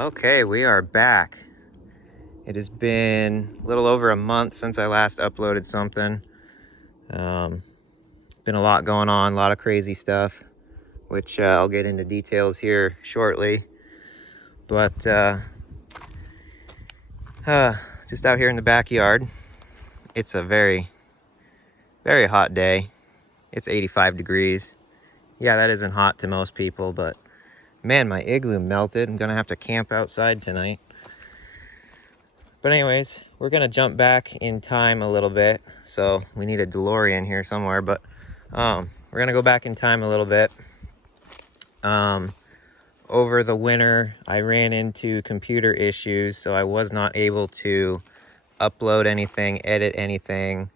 Okay, we are back. It has been a little over a month since I last uploaded something. Been a lot going on, a lot of crazy stuff, which I'll get into details here shortly. But just out here in the backyard. It's a very, very hot day. It's 85 degrees. Yeah, that isn't hot to most people, but man, my igloo melted. I'm gonna have to camp outside tonight. But anyways, we're gonna jump back in time a little bit. So we need a DeLorean here somewhere, but we're gonna go back in time a little bit. Over the winter, I ran into computer issues, so I was not able to upload anything, edit anything,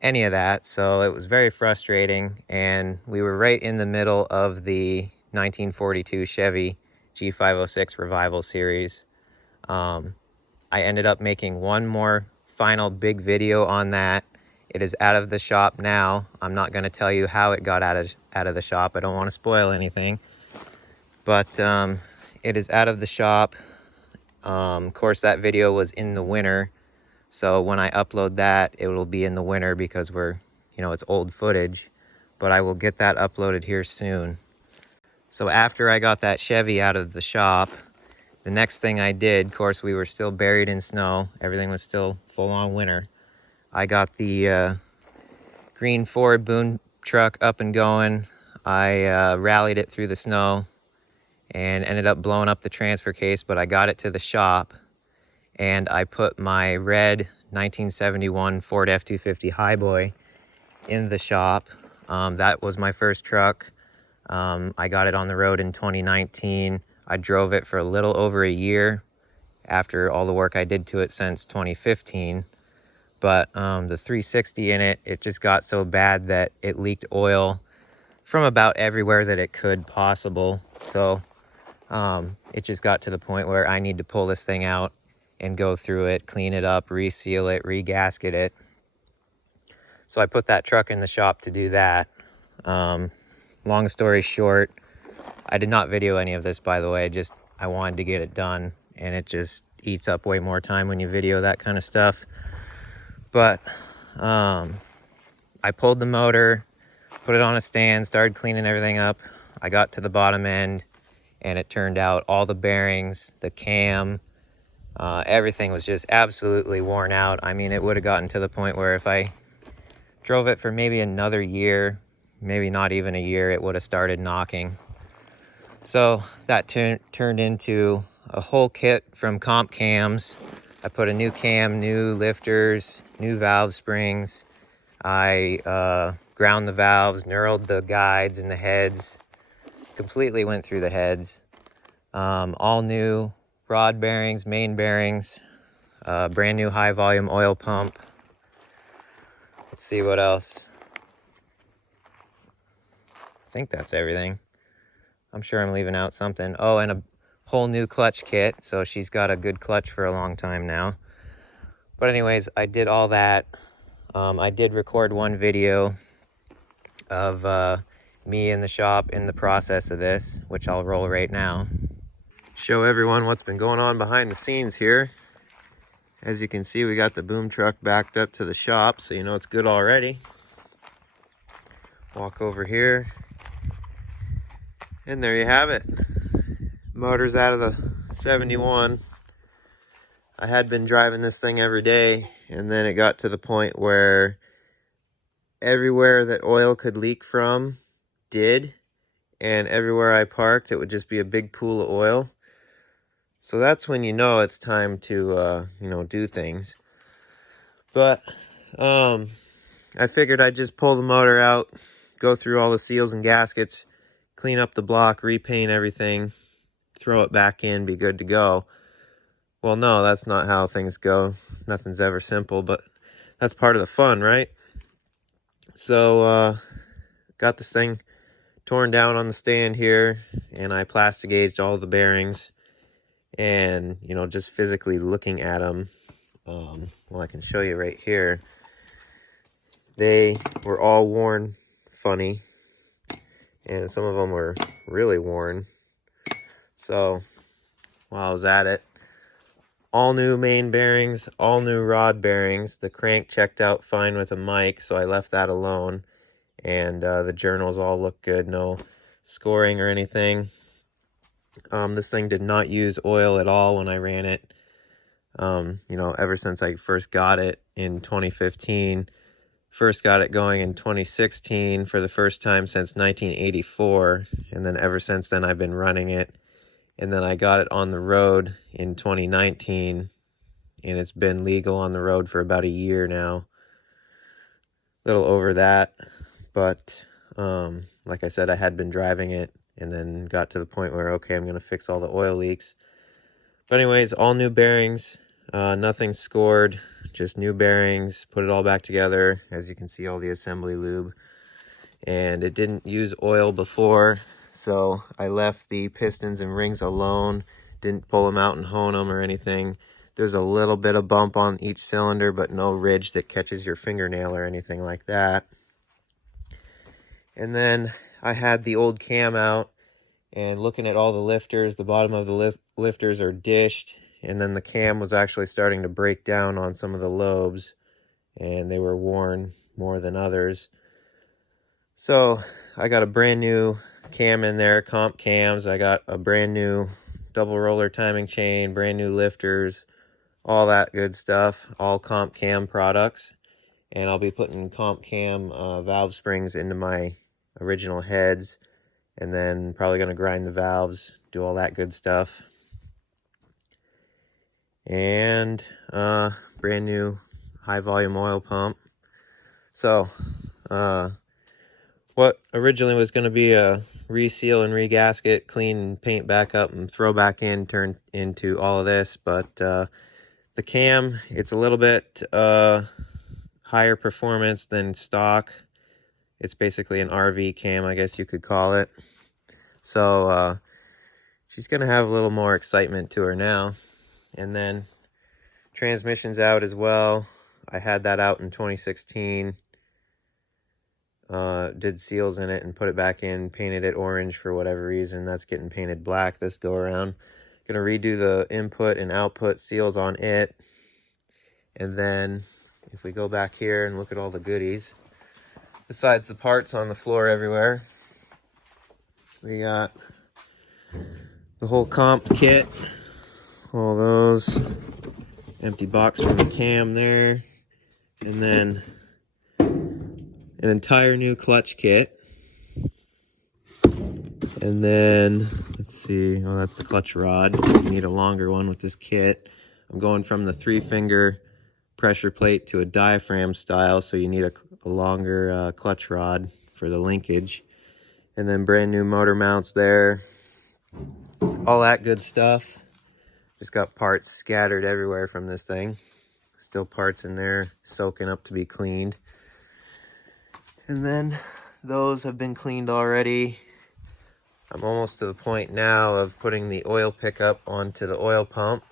any of that. So it was very frustrating, and we were right in the middle of the 1942 Chevy G506 Revival series. I ended up making one more final big video on that. It is out of the shop now. I'm not going to tell you how it got out of the shop. I don't want to spoil anything. But it is out of the shop. Of course, that video was in the winter. So when I upload that, it will be in the winter because it's old footage. But I will get that uploaded here soon. So after I got that Chevy out of the shop, the next thing I did, of course, we were still buried in snow. Everything was still full-on winter. I got the green Ford boom truck up and going. I rallied it through the snow and ended up blowing up the transfer case, but I got it to the shop, and I put my red 1971 Ford F-250 Highboy in the shop. That was my first truck. I got it on the road in 2019. I drove it for a little over a year after all the work I did to it since 2015. But the 360 in it just got so bad that it leaked oil from about everywhere that it could possible. So it just got to the point where I need to pull this thing out and go through it, clean it up, reseal it, re-gasket it. So I put that truck in the shop to do that. Long story short, I did not video any of this, by the way. Just I wanted to get it done, and it just eats up way more time when you video that kind of stuff. But I pulled the motor, put it on a stand, started cleaning everything up. I got to the bottom end, and it turned out all the bearings, the cam, everything was just absolutely worn out. I mean, it would have gotten to the point where if I drove it for maybe another year, maybe not even a year, it would have started knocking. So that turned into a whole kit from Comp Cams. I put a new cam, new lifters, new valve springs. I ground the valves, knurled the guides and the heads, completely went through the heads. All new rod bearings, main bearings, brand new high volume oil pump. Let's see what else. I think that's everything. I'm sure I'm leaving out something. Oh, and a whole new clutch kit. So she's got a good clutch for a long time now. But anyways, I did all that. I did record one video of me in the shop in the process of this, which I'll roll right now. Show everyone what's been going on behind the scenes here. As you can see, we got the boom truck backed up to the shop, so you know it's good already. Walk over here, and there you have it. Motor's out of the 71. I had been driving this thing every day, and then it got to the point where everywhere that oil could leak from did, and everywhere I parked it would just be a big pool of oil. So that's when you know it's time to do things. But I figured I'd just pull the motor out, go through all the seals and gaskets, clean up the block, repaint everything, throw it back in, be good to go. Well, no, that's not how things go. Nothing's ever simple, but that's part of the fun, right? So got this thing torn down on the stand here, and I plastic gauged all the bearings. And just physically looking at them, well, I can show you right here. They were all worn funny, and some of them were really worn. So while I was at it. All new main bearings, all new rod bearings. The crank checked out fine with a mic, so I left that alone. And the journals all look good, no scoring or anything. This thing did not use oil at all when I ran it. You know, ever since I first got it in 2015. First got it going in 2016 for the first time since 1984. And then ever since then, I've been running it. And then I got it on the road in 2019. And it's been legal on the road for about a year now. A little over that. But like I said, I had been driving it and then got to the point where, okay, I'm going to fix all the oil leaks. But anyways, all new bearings, nothing scored, just new bearings, put it all back together. As you can see, all the assembly lube. And it didn't use oil before, so I left the pistons and rings alone, didn't pull them out and hone them or anything. There's a little bit of bump on each cylinder, but no ridge that catches your fingernail or anything like that. And then I had the old cam out, and looking at all the lifters, the bottom of the lifters are dished, and then the cam was actually starting to break down on some of the lobes, and they were worn more than others. So I got a brand new cam in there, comp cams. I got a brand new double roller timing chain, brand new lifters, all that good stuff, all comp cam products. And I'll be putting comp cam valve springs into my original heads, and then probably going to grind the valves, do all that good stuff. And brand new high volume oil pump. So what originally was going to be a reseal and regasket, clean and paint back up and throw back in, turned into all of this. But the cam, it's a little bit higher performance than stock. It's basically an RV cam, I guess you could call it. So she's going to have a little more excitement to her now. And then transmission's out as well. I had that out in 2016. Did seals in it and put it back in, painted it orange for whatever reason. That's getting painted black this go around. Gonna redo the input and output seals on it. And then if we go back here and look at all the goodies, besides the parts on the floor everywhere, we got the whole comp kit, all those, empty box from the cam there, and then an entire new clutch kit. And then, let's see, oh, that's the clutch rod. You need a longer one with this kit. I'm going from the 3-finger pressure plate to a diaphragm style, so you need a longer clutch rod for the linkage. And then brand new motor mounts there. All that good stuff. Just got parts scattered everywhere from this thing. Still parts in there soaking up to be cleaned. And then those have been cleaned already. I'm almost to the point now of putting the oil pickup onto the oil pump,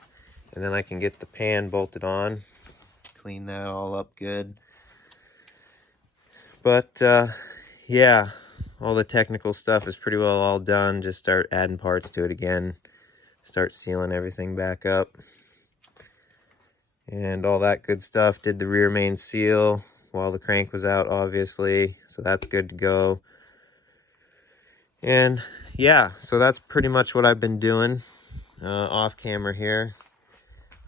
and then I can get the pan bolted on, clean that all up good. But yeah, all the technical stuff is pretty well all done. Just start adding parts to it again, start sealing everything back up, and all that good stuff. Did the rear main seal while the crank was out, obviously, so that's good to go. And yeah, so that's pretty much what I've been doing off camera here.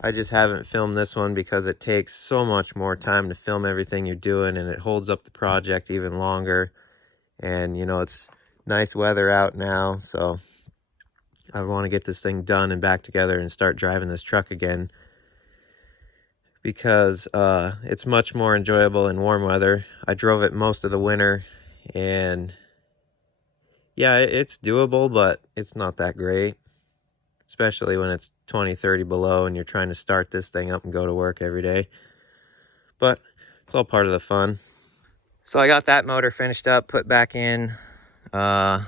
I just haven't filmed this one because it takes so much more time to film everything you're doing, and it holds up the project even longer. And you know, it's nice weather out now, so I want to get this thing done and back together and start driving this truck again, because it's much more enjoyable in warm weather. I drove it most of the winter, and yeah, it's doable, but it's not that great, especially when it's 20, 30 below and you're trying to start this thing up and go to work every day. But it's all part of the fun. So I got that motor finished up, put back in. I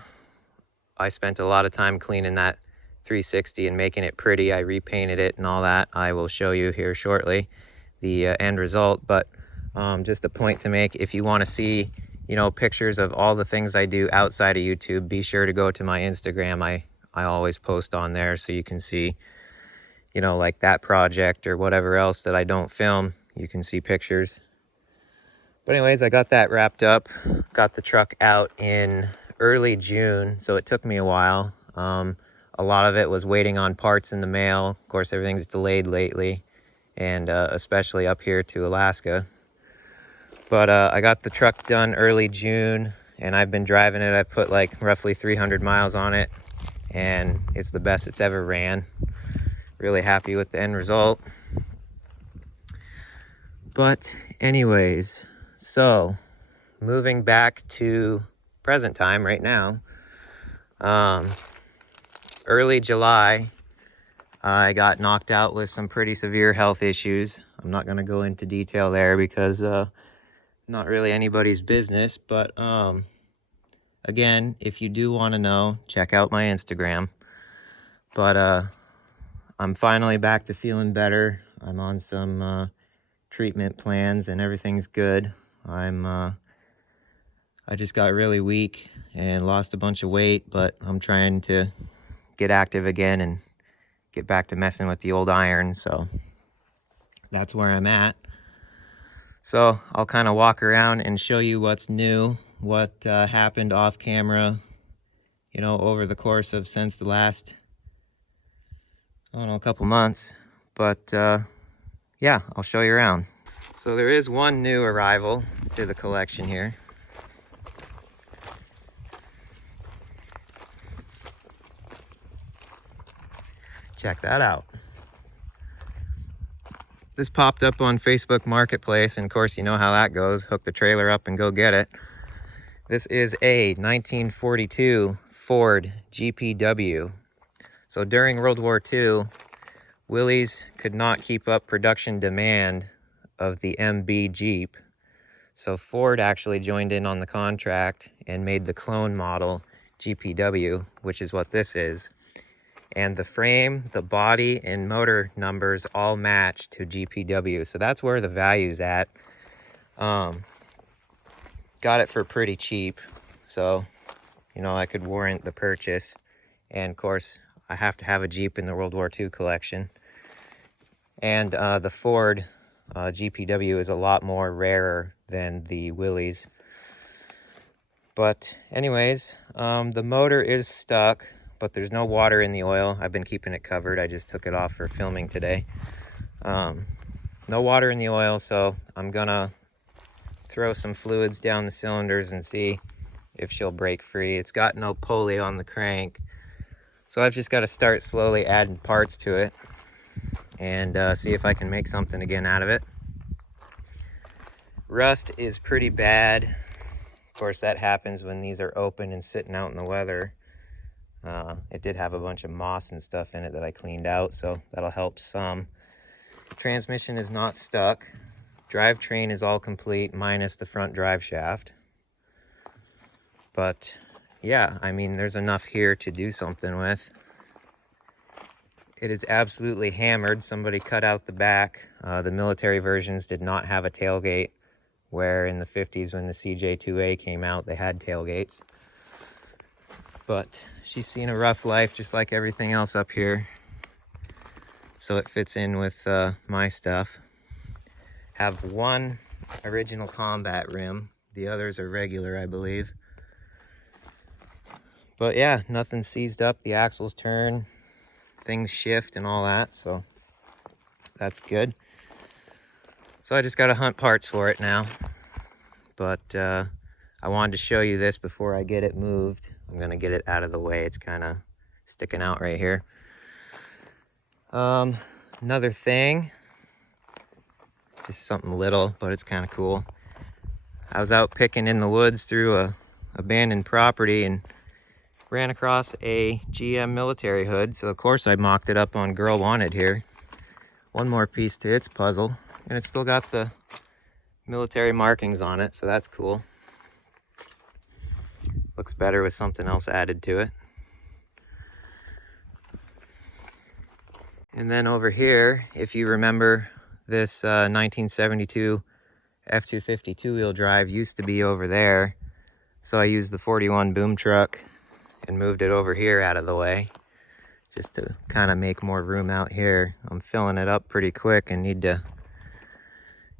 spent a lot of time cleaning that 360 and making it pretty. I repainted it and all that. I will show you here shortly the end result. But just a point to make, if you want to see, you know, pictures of all the things I do outside of YouTube, be sure to go to my Instagram. I always post on there, so you can see you know, like that project or whatever else that I don't film, you can see pictures. But anyways, I got that wrapped up, got the truck out in early June, so it took me a while. A lot of it was waiting on parts in the mail. Of course, everything's delayed lately, and especially up here to Alaska. But I got the truck done early June, and I've been driving it. I've put like roughly 300 miles on it, and it's the best it's ever ran. Really happy with the end result. But anyways, so moving back to present time right now, early July, I got knocked out with some pretty severe health issues. I'm not going to go into detail there because not really anybody's business, but again, if you do want to know, check out my Instagram. But I'm finally back to feeling better. I'm on some treatment plans and everything's good. I just got really weak and lost a bunch of weight, but I'm trying to get active again and get back to messing with the old iron, so that's where I'm at. So I'll kind of walk around and show you what's new, what happened off camera, you know, over the course of since the last, I don't know, a couple months. But yeah, I'll show you around. So there is one new arrival to the collection here. Check that out. This popped up on Facebook Marketplace, and of course you know how that goes. Hook the trailer up and go get it. This is a 1942 Ford GPW. So during World War II, Willys could not keep up production demand of the MB Jeep. So Ford actually joined in on the contract and made the clone model GPW, which is what this is. And the frame, the body, and motor numbers all match to GPW. So that's where the value's at. Got it for pretty cheap. So, you know, I could warrant the purchase. And of course, I have to have a Jeep in the World War II collection. And the Ford GPW is a lot more rarer than the Willys. But anyways, the motor is stuck, but there's no water in the oil. I've been keeping it covered. I just took it off for filming today. No water in the oil, so I'm gonna throw some fluids down the cylinders and see if she'll break free. It's got no pulley on the crank, so I've just got to start slowly adding parts to it and see if I can make something again out of it. Rust is pretty bad. Of course, that happens when these are open and sitting out in the weather. It did have a bunch of moss and stuff in it that I cleaned out, so that'll help some. The transmission is not stuck. Drivetrain is all complete, minus the front drive shaft. But yeah, I mean, there's enough here to do something with. It is absolutely hammered. Somebody cut out the back. The military versions did not have a tailgate, where in the 50s when the CJ2A came out, they had tailgates. But she's seen a rough life just like everything else up here. So it fits in with my stuff. Have one original combat rim. The others are regular, I believe. But yeah, nothing seized up. The axles turn, things shift and all that, so that's good. So I just got to hunt parts for it now. But I wanted to show you this before I get it moved. I'm gonna get it out of the way. It's kind of sticking out right here. Another thing, just something little, but it's kind of cool. I was out picking in the woods through a abandoned property and ran across a GM military hood. So of course I mocked it up on Girl Wanted here. One more piece to its puzzle, and it's still got the military markings on it, so that's cool. Looks better with something else added to it. And then over here, if you remember, this 1972 F-250 two-wheel drive used to be over there. So I used the 41 boom truck and moved it over here out of the way. just to kind of make more room out here. I'm filling it up pretty quick and need to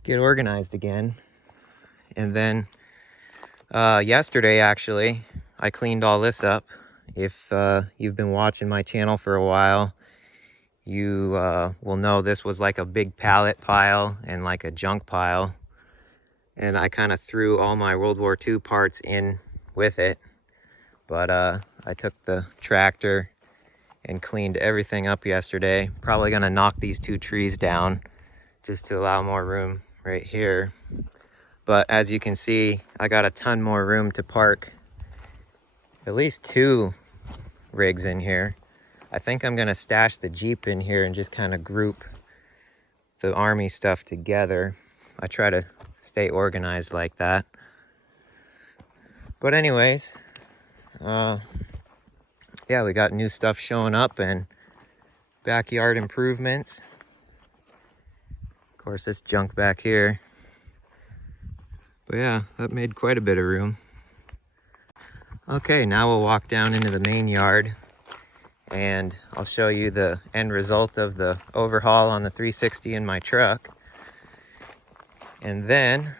get organized again. And then yesterday, actually, I cleaned all this up. If you've been watching my channel for a while, you will know this was like a big pallet pile and like a junk pile. And I kind of threw all my World War II parts in with it. But I took the tractor and cleaned everything up yesterday. Probably gonna knock these 2 trees down just to allow more room right here. But as you can see, I got a ton more room to park at least 2 rigs in here. I think I'm gonna stash the Jeep in here and just kind of group the Army stuff together. I try to stay organized like that. But anyways, yeah, we got new stuff showing up and backyard improvements. Of course, this junk back here. But yeah, that made quite a bit of room. Okay, now we'll walk down into the main yard and I'll show you the end result of the overhaul on the 360 in my truck. And then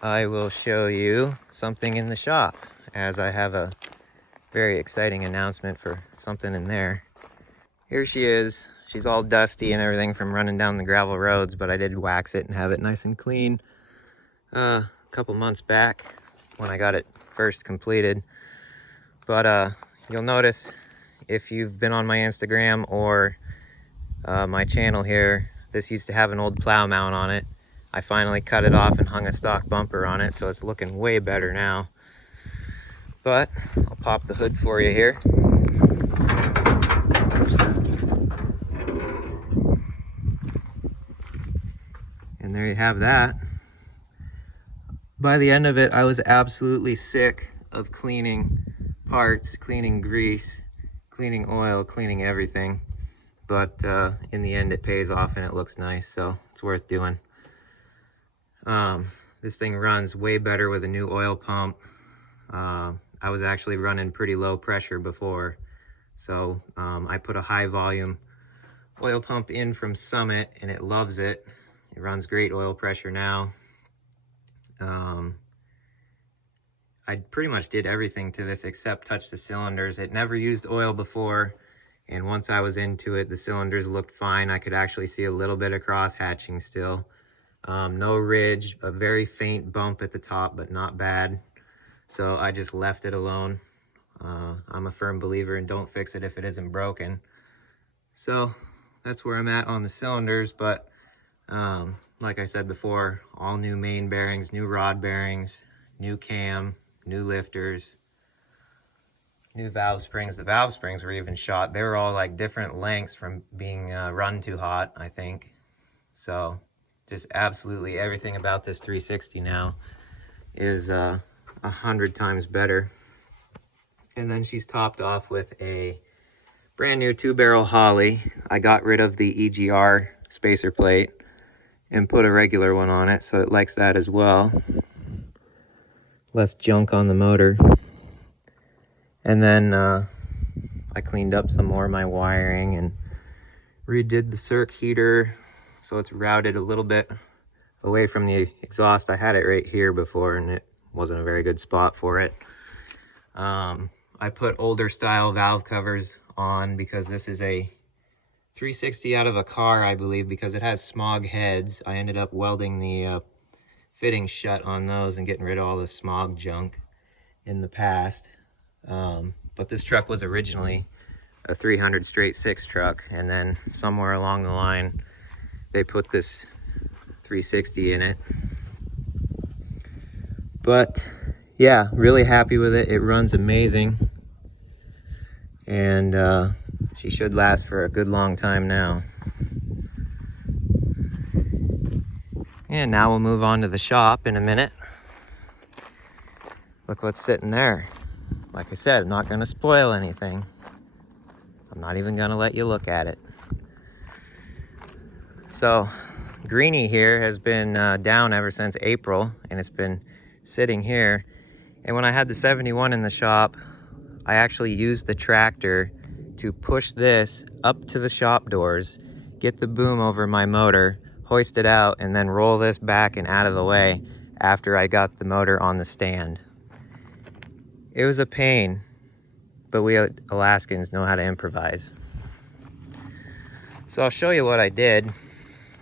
I will show you something in the shop, as I have a very exciting announcement for something in there. Here she is. She's all dusty and everything from running down the gravel roads, but I did wax it and have it nice and clean a couple months back when I got it first completed. But you'll notice, if you've been on my Instagram or my channel here, this used to have an old plow mount on it. I finally cut it off and hung a stock bumper on it, so it's looking way better now. But I'll pop the hood for you here. And there you have that. By the end of it, I was absolutely sick of cleaning parts, cleaning grease, cleaning oil, cleaning everything. But in the end, it pays off and it looks nice, so it's worth doing. This thing runs way better with a new oil pump. I was actually running pretty low pressure before, so I put a high volume oil pump in from Summit and it loves it. It runs great oil pressure now. I pretty much did everything to this except touch the cylinders. It never used oil before, and once I was into it, the cylinders looked fine. I could actually see a little bit of cross hatching still. No ridge, a very faint bump at the top, but not bad. So I just left it alone. I'm a firm believer in don't fix it if it isn't broken. So that's where I'm at on the cylinders, but like I said before, all new main bearings, new rod bearings, new cam, new lifters, new valve springs. The valve springs were even shot. They were all like different lengths from being run too hot, I think. So just absolutely everything about this 360 now is 100 times better. And then she's topped off with a brand new 2-barrel Holley. I got rid of the EGR spacer plate and put a regular one on it, so it likes that as well. Less junk on the motor. And then I cleaned up some more of my wiring and redid the circ heater, so it's routed a little bit away from the exhaust. I had it right here before and it wasn't a very good spot for it. I put older style valve covers on because this is a 360 out of a car, I believe, because it has smog heads. I ended up welding the fittings shut on those and getting rid of all the smog junk in the past. But this truck was originally a 300 straight 6 truck, and then somewhere along the line they put this 360 in it. But yeah, really happy with it. It runs amazing, and she should last for a good long time now. And now we'll move on to the shop in a minute. Look what's sitting there. Like I said, I'm not gonna spoil anything. I'm not even gonna let you look at it. So Greenie here has been down ever since April, and it's been sitting here. And when I had the 71 in the shop, I actually used the tractor to push this up to the shop doors, get the boom over my motor, hoist it out, and then roll this back and out of the way after I got the motor on the stand. It was a pain, but we Alaskans know how to improvise. So I'll show you what I did.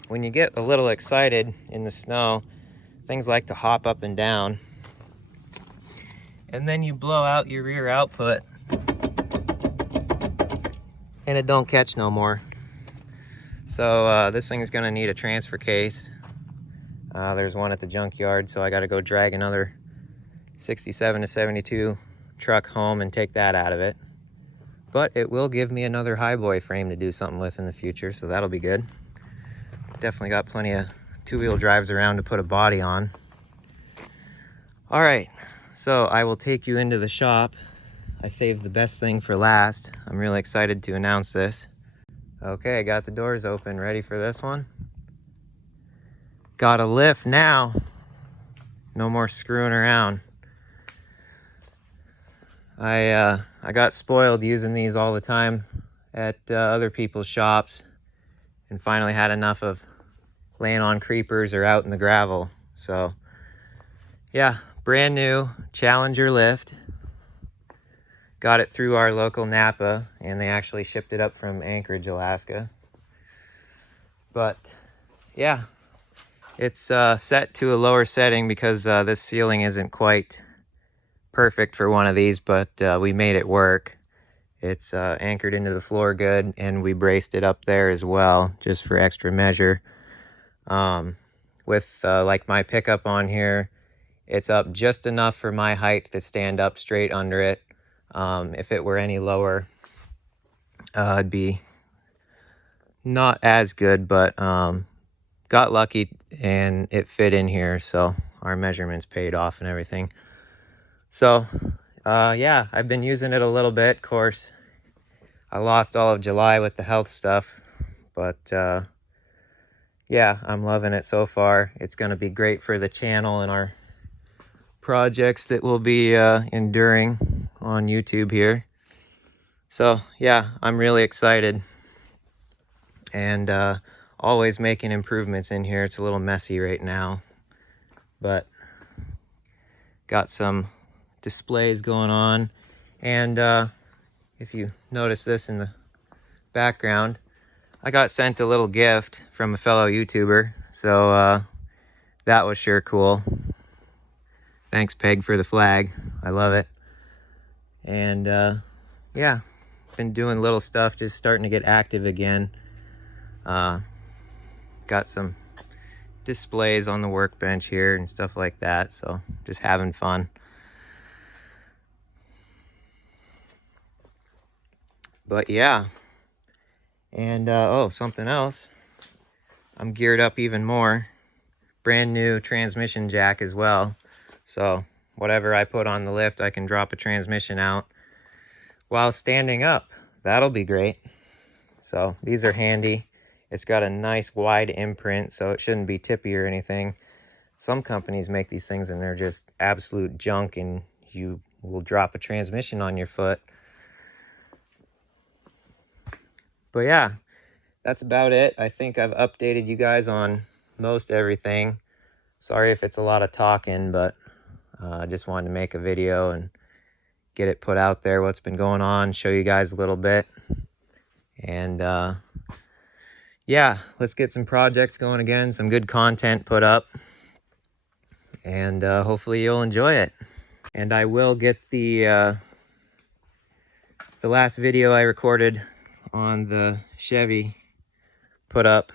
When you get a little excited in the snow, things like to hop up and down. And then you blow out your rear output and it don't catch no more. So this thing is gonna need a transfer case. There's one at the junkyard, so I gotta go drag another 67 to 72 truck home and take that out of it. But it will give me another highboy frame to do something with in the future, so that'll be good. Definitely got plenty of two-wheel drives around to put a body on. All right, so I will take you into the shop. I saved the best thing for last. I'm really excited to announce this. Okay, I got the doors open, ready for this one. Got a lift now. No more screwing around. I got spoiled using these all the time at other people's shops and finally had enough of laying on creepers or out in the gravel. So yeah, brand new Challenger lift. Got it through our local Napa, and they actually shipped it up from Anchorage, Alaska. But yeah, it's set to a lower setting because this ceiling isn't quite perfect for one of these, but we made it work. It's anchored into the floor good, and we braced it up there as well, just for extra measure. With like my pickup on here, it's up just enough for my height to stand up straight under it. If it were any lower, it'd be not as good, but got lucky and it fit in here, so our measurements paid off and everything. So yeah, I've been using it a little bit. Of course, I lost all of July with the health stuff, but yeah, I'm loving it so far. It's going to be great for the channel and our projects that will be enduring on YouTube here. So yeah, I'm really excited, and always making improvements in here. It's a little messy right now, but got some displays going on. And if you notice this in the background, I got sent a little gift from a fellow YouTuber, so that was sure cool. Thanks, Peg, for the flag. I love it. And yeah, been doing little stuff, just starting to get active again. Got some displays on the workbench here and stuff like that, so just having fun. But yeah, and oh, something else, I'm geared up even more. Brand new transmission jack as well, so whatever I put on the lift, I can drop a transmission out while standing up. That'll be great. So these are handy. It's got a nice wide imprint, so it shouldn't be tippy or anything. Some companies make these things and they're just absolute junk, and you will drop a transmission on your foot. But yeah, that's about it. I think I've updated you guys on most everything. Sorry if it's a lot of talking, but I just wanted to make a video and get it put out there, what's been going on, show you guys a little bit. And yeah, let's get some projects going again, some good content put up, and hopefully you'll enjoy it. And I will get the last video I recorded on the Chevy put up,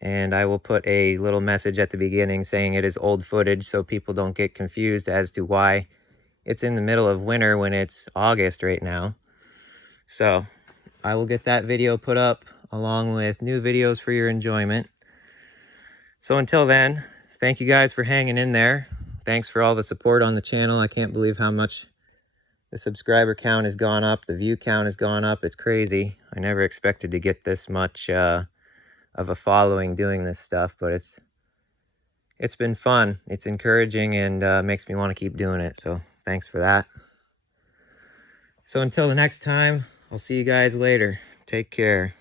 and I will put a little message at the beginning saying it is old footage, so people don't get confused as to why it's in the middle of winter when it's August right now. So I will get that video put up along with new videos for your enjoyment. So until then, thank you guys for hanging in there. Thanks for all the support on the channel. I can't believe how much the subscriber count has gone up. The view count has gone up. It's crazy. I never expected to get this much of a following doing this stuff, but it's been fun. It's encouraging and makes me want to keep doing it. So thanks for that. So until the next time, I'll see you guys later. Take care.